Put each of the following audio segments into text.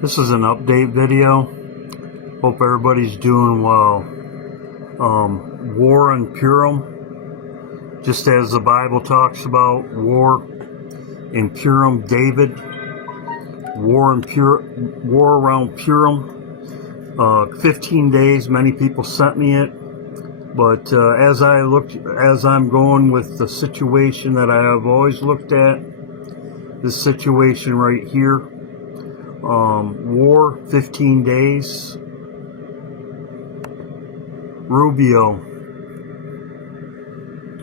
This is an update video. Hope everybody's doing well. War in PURIM, just as the Bible talks about war in PURIM, David. War around PURIM. 15 days. Many people sent me it, but as I'm going with the situation that I have always looked at, this situation right here. War, 15 days. Rubio.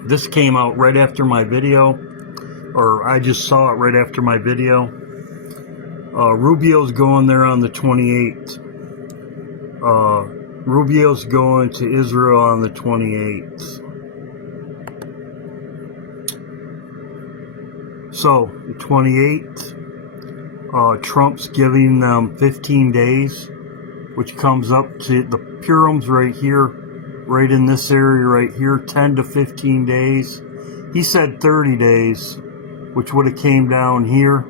This came out right after my video, or I just saw it right after my video. Rubio's going there on the 28th. Rubio's going to Israel on the 28th. So, the 28th. Trump's giving them 15 days, which comes up to the PURIM's right here, right in this area right here, 10 to 15 days. He said 30 days, which would have came down here.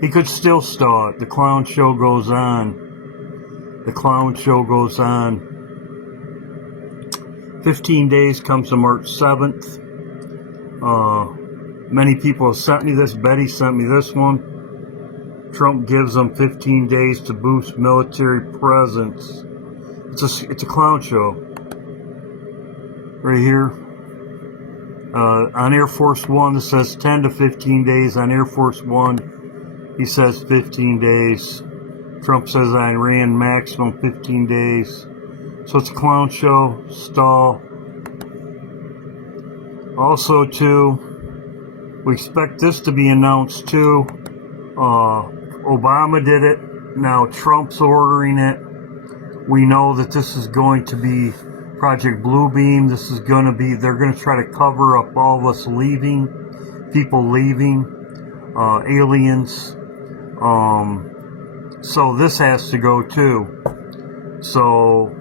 He could still stall it. The clown show goes on. The clown show goes on. 15 days comes to March 7th. Many people have sent me this. Betty sent me this one. Trump gives them 15 days to boost military presence. It's a clown show. Right here. On Air Force One, it says 10 to 15 days. On Air Force One, he says 15 days. Trump says on Iran, maximum 15 days. So it's a clown show, stall. Also, too, we expect this to be announced, too. Obama did it. Now Trump's ordering it. We know that this is going to be Project Bluebeam. This is going to be, they're going to try to cover up all of us leaving, people leaving, aliens. So this has to go too. So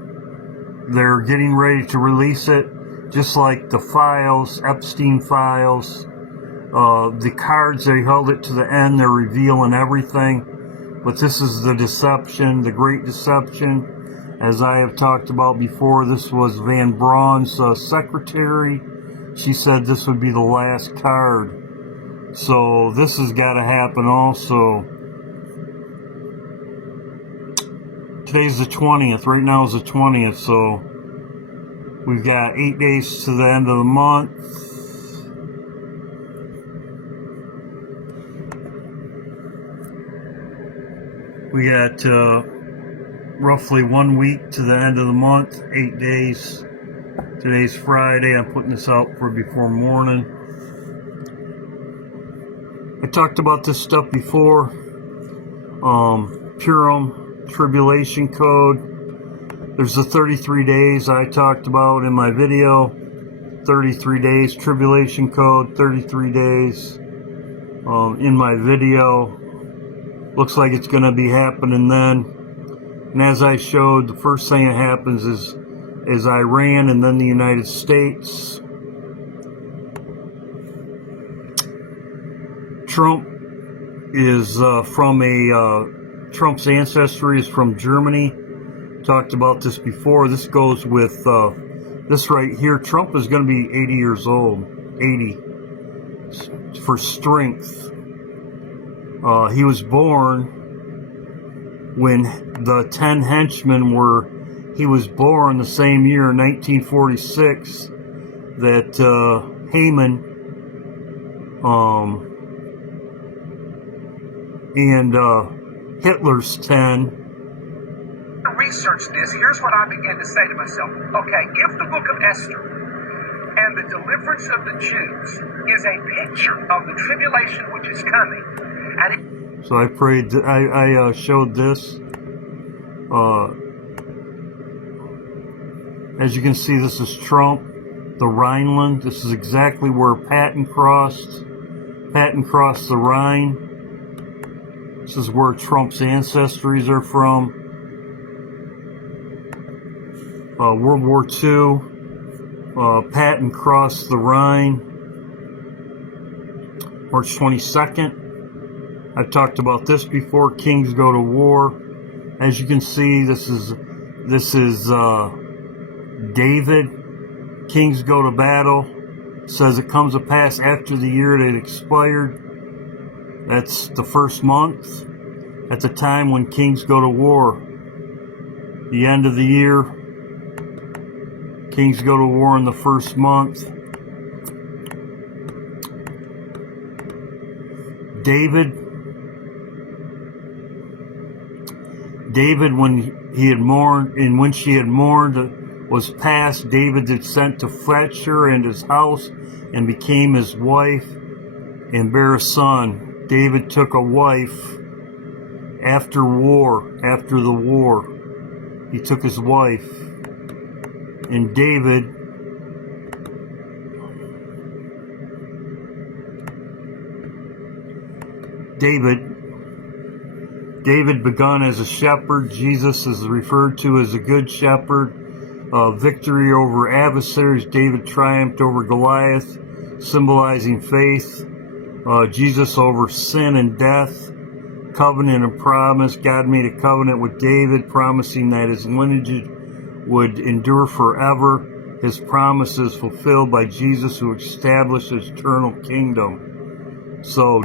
they're getting ready to release it, just like the files, Epstein files. The cards, they held it to the end. They're revealing everything. But this is the deception, the great deception. As I have talked about before, this was Van Braun's secretary. She said this would be the last card. So this has got to happen also. Today's the 20th. Right now is the 20th. So we've got 8 days to the end of the month. We got roughly 1 week to the end of the month, 8 days. Today's Friday. I'm putting this out for before morning. I talked about this stuff before. PURIM, tribulation code. There's the 33 days I talked about in my video. 33 days, tribulation code, 33 days in my video. Looks like it's going to be happening then. And as I showed, the first thing that happens is Iran and then the United States. Trump is Trump's ancestry is from Germany. Talked about this before. This goes with this right here. Trump is going to be 80 years old. 80. For strength. He was born when the 10 henchmen were, he was born the same year, 1946, that Haman and Hitler's 10. To research this, here's what I began to say to myself. Okay, if the book of Esther and the deliverance of the Jews is a picture of the tribulation which is coming, so I prayed, I showed this. As you can see, this is Trump, the Rhineland. This is exactly where Patton crossed the Rhine. This is where Trump's ancestries are from. World War II. Patton crossed the Rhine. March 22nd. I've talked about this before. Kings go to war. As you can see, this is David. Kings go to battle. It says it comes to pass after the year that it expired. That's the first month. At the time when kings go to war. The end of the year. Kings go to war in the first month. David, when he had mourned, and when she had mourned was past, David did sent to fetch her and his house, and became his wife, and bare a son. David took a wife after the war. He took his wife, and David begun as a shepherd. Jesus is referred to as a good shepherd. Victory over adversaries. David triumphed over Goliath, symbolizing faith. Jesus over sin and death. Covenant and promise. God made a covenant with David, promising that his lineage would endure forever. His promise is fulfilled by Jesus, who established his eternal kingdom. So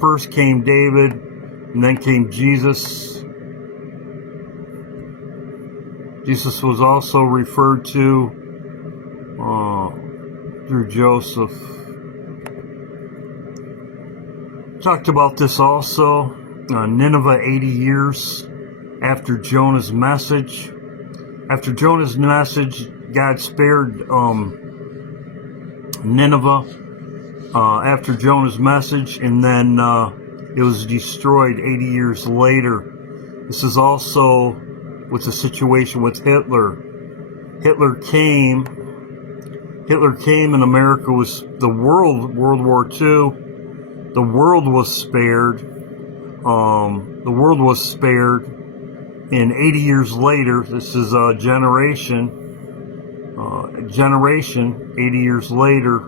first came David, and then came Jesus. Jesus was also referred to through Joseph. Talked about this also. Nineveh 80 years after Jonah's message. After Jonah's message, God spared Nineveh after Jonah's message, and then it was destroyed 80 years later. This is also with the situation with Hitler. Hitler came, and America was World War II. The world was spared. And 80 years later, this is a generation. 80 years later,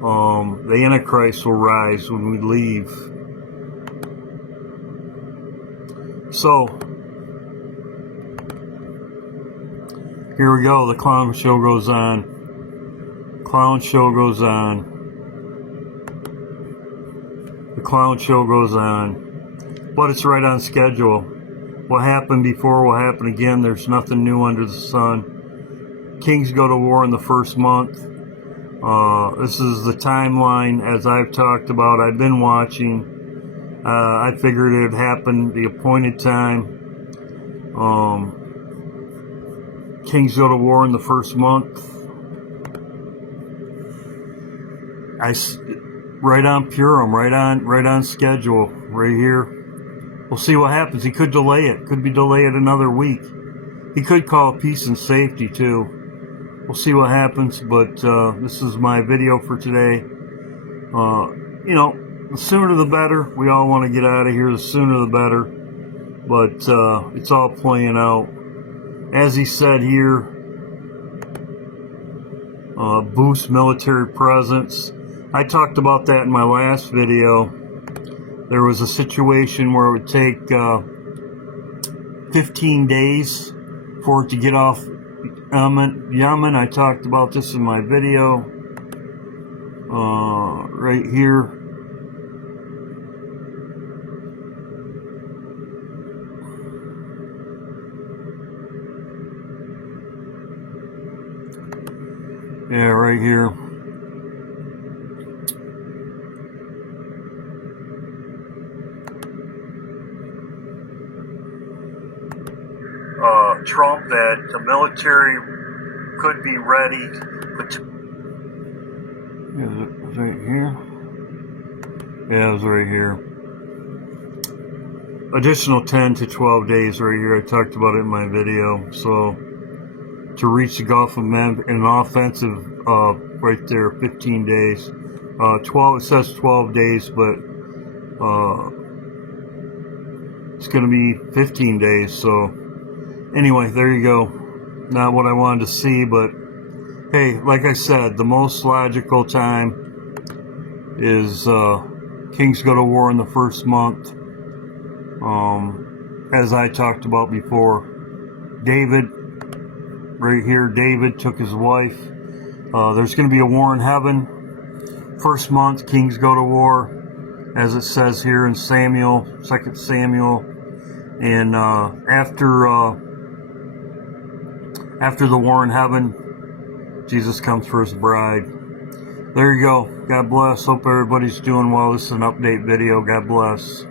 the Antichrist will rise when we leave. So, here we go. The clown show goes on. Clown show goes on. The clown show goes on. But it's right on schedule. What happened before will happen again. There's nothing new under the sun. Kings go to war in the first month. This is the timeline, as I've talked about. I've been watching. I figured it would happen the appointed time. Kings go to war in the first month. Right on PURIM, right on schedule, right here. We'll see what happens. He could delay it. Could be delayed another week. He could call peace and safety too. We'll see what happens. But this is my video for today. The sooner the better. We all want to get out of here. The sooner the better. But it's all playing out. As he said here, boost military presence. I talked about that in my last video. There was a situation where it would take 15 days for it to get off Yemen. I talked about this in my video. Right here. Yeah, right here. Trump that the military could be ready. Is it right here? Yeah, it was right here. Additional 10 to 12 days right here. I talked about it in my video. So, to reach the Gulf of Men, an offensive right there, 15 days. 12, it says 12 days, but it's going to be 15 days, so anyway, there you go. Not what I wanted to see, but hey, like I said, the most logical time is Kings go to war in the first month. As I talked about before, David, right here, David took his wife. There's going to be a war in heaven. First month, kings go to war, as it says here in Samuel, 2 Samuel. And after the war in heaven, Jesus comes for his bride. There you go. God bless. Hope everybody's doing well. This is an update video. God bless.